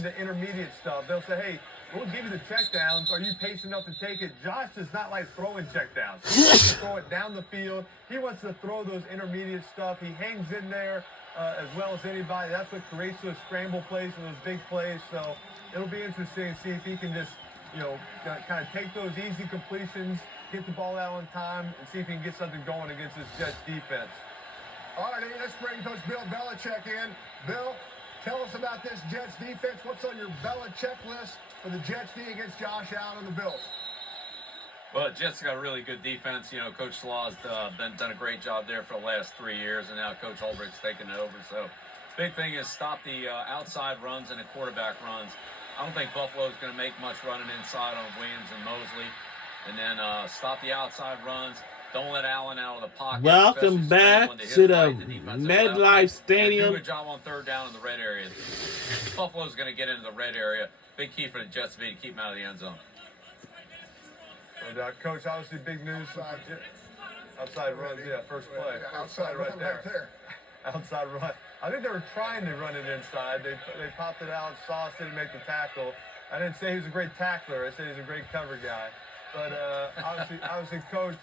the intermediate stuff. They'll say, hey, we'll give you the checkdowns. Are you patient enough to take it? Josh does not like throwing checkdowns. He wants to throw it down the field. He wants to throw those intermediate stuff. He hangs in there as well as anybody. That's what creates those scramble plays and those big plays. So it'll be interesting to see if he can just, kind of take those easy completions, get the ball out on time, and see if he can get something going against this Jets defense. All right, let's bring Coach Bill Belichick in. Bill, tell us about this Jets defense. What's on your Belichick list for the Jets D against Josh Allen and the Bills? Well, the Jets got a really good defense. Coach Slaw's done a great job there for the last 3 years, and now Coach Ulbricht's taking it over. So big thing is stop the outside runs and the quarterback runs. I don't think Buffalo's going to make much running inside on Williams and Mosley. And then stop the outside runs. Don't let Allen out of the pocket. Welcome back to the MetLife Stadium. Do a good job on third down in the red area. Buffalo's going to get into the red area. Big key for the Jets to be to keep them out of the end zone. And, Coach, obviously big news. Outside runs, first play. Outside right there. Outside run. I think they were trying to run it inside. They popped it out. Sauce didn't make the tackle. I didn't say he was a great tackler. I said he's a great cover guy. But obviously, Coach,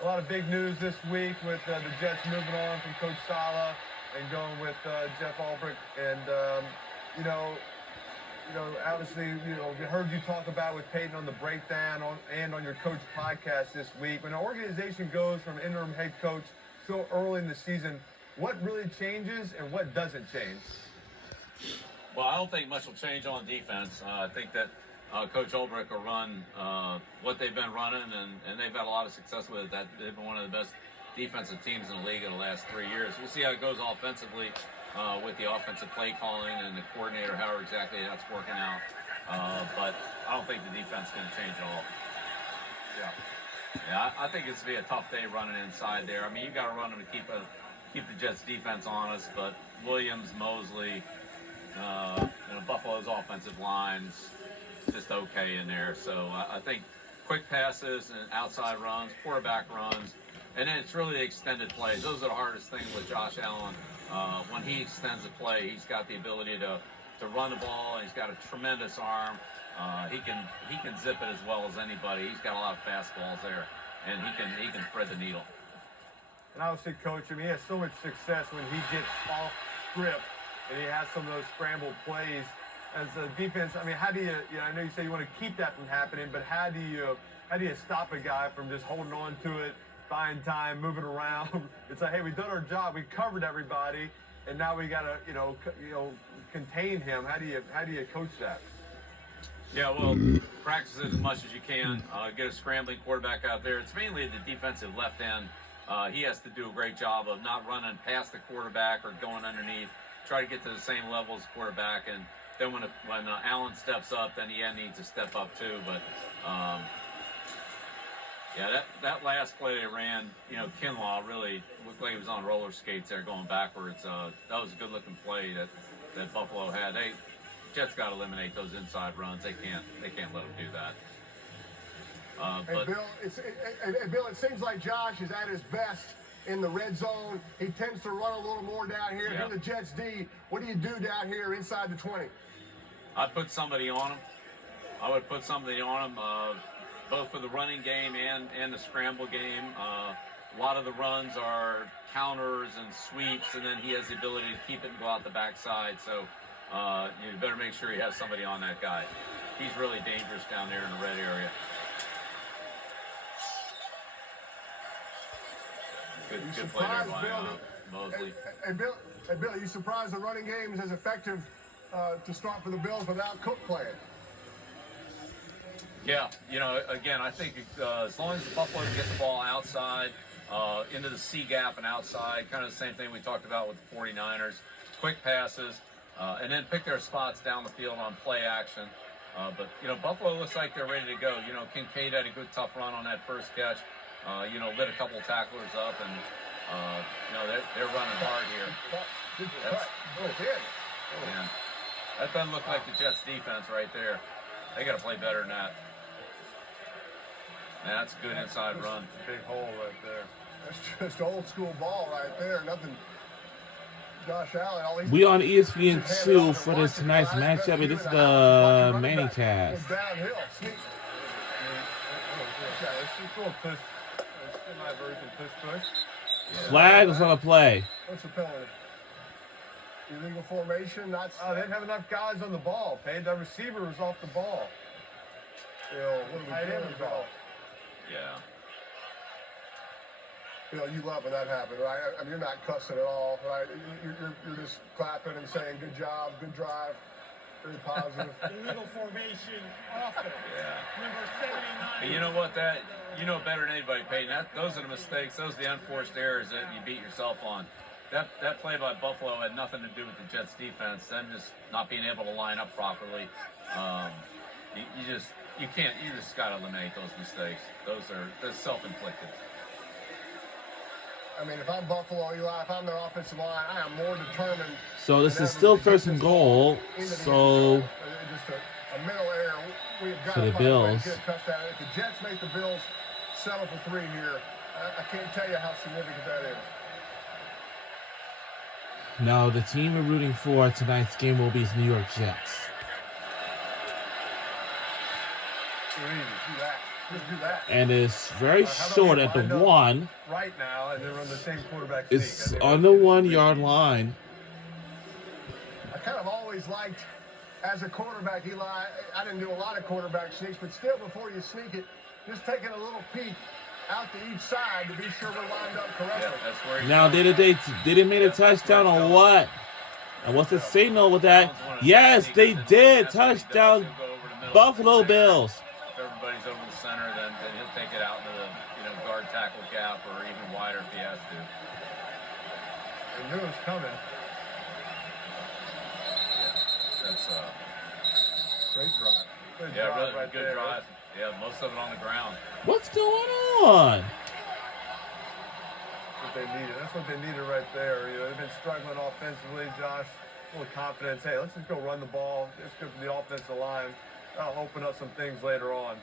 a lot of big news this week with the Jets moving on from Coach Saleh and going with Jeff Ulbrich. And, obviously, we heard you talk about with Peyton on the breakdown and on your coach podcast this week. When an organization goes from interim head coach so early in the season, what really changes and what doesn't change? Well, I don't think much will change on defense. I think that Coach Ulbrich will run what they've been running, and they've had a lot of success with it. They've been one of the best defensive teams in the league in the last 3 years. We'll see how it goes offensively with the offensive play calling and the coordinator, however exactly that's working out. But I don't think the defense is going to change at all. Yeah, I think it's going to be a tough day running inside there. I mean, you got to run them to keep the Jets defense honest, but Williams, Mosley, Buffalo's offensive lines just okay in there. So I think quick passes and outside runs, quarterback runs, and then it's really the extended plays. Those are the hardest thing with Josh Allen. When he extends the play, he's got the ability to run the ball, and he's got a tremendous arm. He can zip it as well as anybody. He's got a lot of fastballs there, and he can thread the needle. And obviously, Coach, he has so much success when he gets off script and he has some of those scrambled plays. As a defense, how do you, I know you say you want to keep that from happening, but how do you stop a guy from just holding on to it, buying time, moving around? It's like, hey, we've done our job, we covered everybody, and now we got to, contain him. How do you coach that? Yeah, well, practice it as much as you can. Get a scrambling quarterback out there. It's mainly the defensive left end. He has to do a great job of not running past the quarterback or going underneath. Try to get to the same level as quarterback, and then when Allen steps up, then the end needs to step up too. But that last play they ran, Kinlaw really looked like he was on roller skates there going backwards. That was a good-looking play that Buffalo had. Jets got to eliminate those inside runs. They can't let them do that. Bill, it seems like Josh is at his best in the red zone. He tends to run a little more down here. Yeah. If you're the Jets D, what do you do down here inside the 20? I'd put somebody on him. I would put somebody on him, both for the running game and the scramble game. A lot of the runs are counters and sweeps, and then he has the ability to keep it and go out the backside. So you better make sure you have somebody on that guy. He's really dangerous down there in the red area. Good play there by Mosley. Hey, Bill, are you surprised the running game is as effective to start for the Bills without Cook playing? Yeah, again, I think as long as the Buffalo can get the ball outside, into the C gap and outside, kind of the same thing we talked about with the 49ers, quick passes, and then pick their spots down the field on play action. But Buffalo looks like they're ready to go. Kincaid had a good tough run on that first catch. Lit a couple of tacklers up, and they're running hard here. That doesn't look like the Jets defense right there. They got to play better than that. Man, that's a good inside run. Big hole right there. That's just old school ball right there. Nothing. Josh Allen, all these We on ESPN2 for this tonight's matchup. It is the Manning cast. Downhill. Sneak. Yeah, it's just a little push. It's semi-version push. Flag was on a play. What's the penalty? Illegal formation, not. Oh, they didn't have enough guys on the ball. Paid the receiver was off the ball. Tight end was off. Yeah. You love when that happens, right? I mean, you're not cussing at all, right? You're just clapping and saying, good job, good drive, very positive. Illegal formation, awful. Yeah. Number 79. But you know what? You know better than anybody, Peyton. Those are the mistakes. Those are the unforced errors that you beat yourself on. That play by Buffalo had nothing to do with the Jets' defense. Them just not being able to line up properly. You just got to eliminate those mistakes. They're self-inflicted. I mean, if I'm Buffalo, Eli, if I'm their offensive line, I am more determined. So this is still first and goal. So just a mental error. We've got to the to find a way to Bills. get a touchdown. If the Jets make the Bills settle for 3 here, I can't tell you how significant that is. now the team we're rooting for tonight's game will be the New York Jets. Too easy. Do that. Just do that. And it's very How about short we at the line up 1. right now, and then run the same quarterback sneak. It's I think on that's the good. 1 yard line. I kind of always liked, as a quarterback, Eli, I didn't do a lot of quarterback sneaks, but still, before you sneak it, just taking a little peek out to each side to be sure we're lined up correctly. Yeah, that's where. Now did they made a touchdown or what? And what's the signal with that? Yes, they did. Touchdown, Buffalo Bills. If everybody's over the center, then he'll take it out into the guard tackle gap or even wider if he has to. They knew it was coming. That's Great drive. Good yeah, drive really right good there. drive. Yeah, most of it on the ground. What's going on? That's what they needed. That's what they needed right there. They've been struggling offensively, Josh. A little confidence. Hey, let's just go run the ball. Let's go for the offensive line. That'll open up some things later on.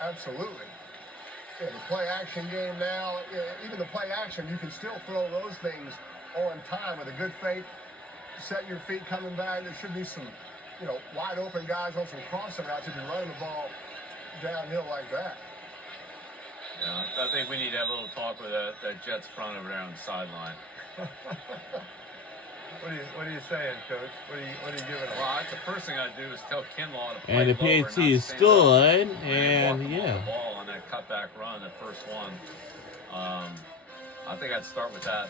Absolutely. Yeah, the play action game now, even the play action, you can still throw those things on time with a good fake, set your feet coming back. There should be some, wide open guys on some crossing routes if you're running the ball downhill like that. Yeah, I think we need to have a little talk with that Jets front over there on the sideline. What are you saying, Coach? What are you giving them? Well, that's the first thing I'd do is tell Kinlaw to play And the lower and PAT not is stand good. up. And Walk the yeah. ball on that cutback run, the first one. I think I'd start with that.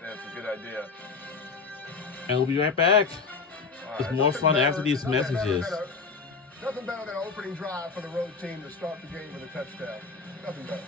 That's a good idea. And we'll be right back. All It's right. more fun after these Nothing better messages. Nothing better than an opening drive for the road team to start the game with a touchdown. Nothing better.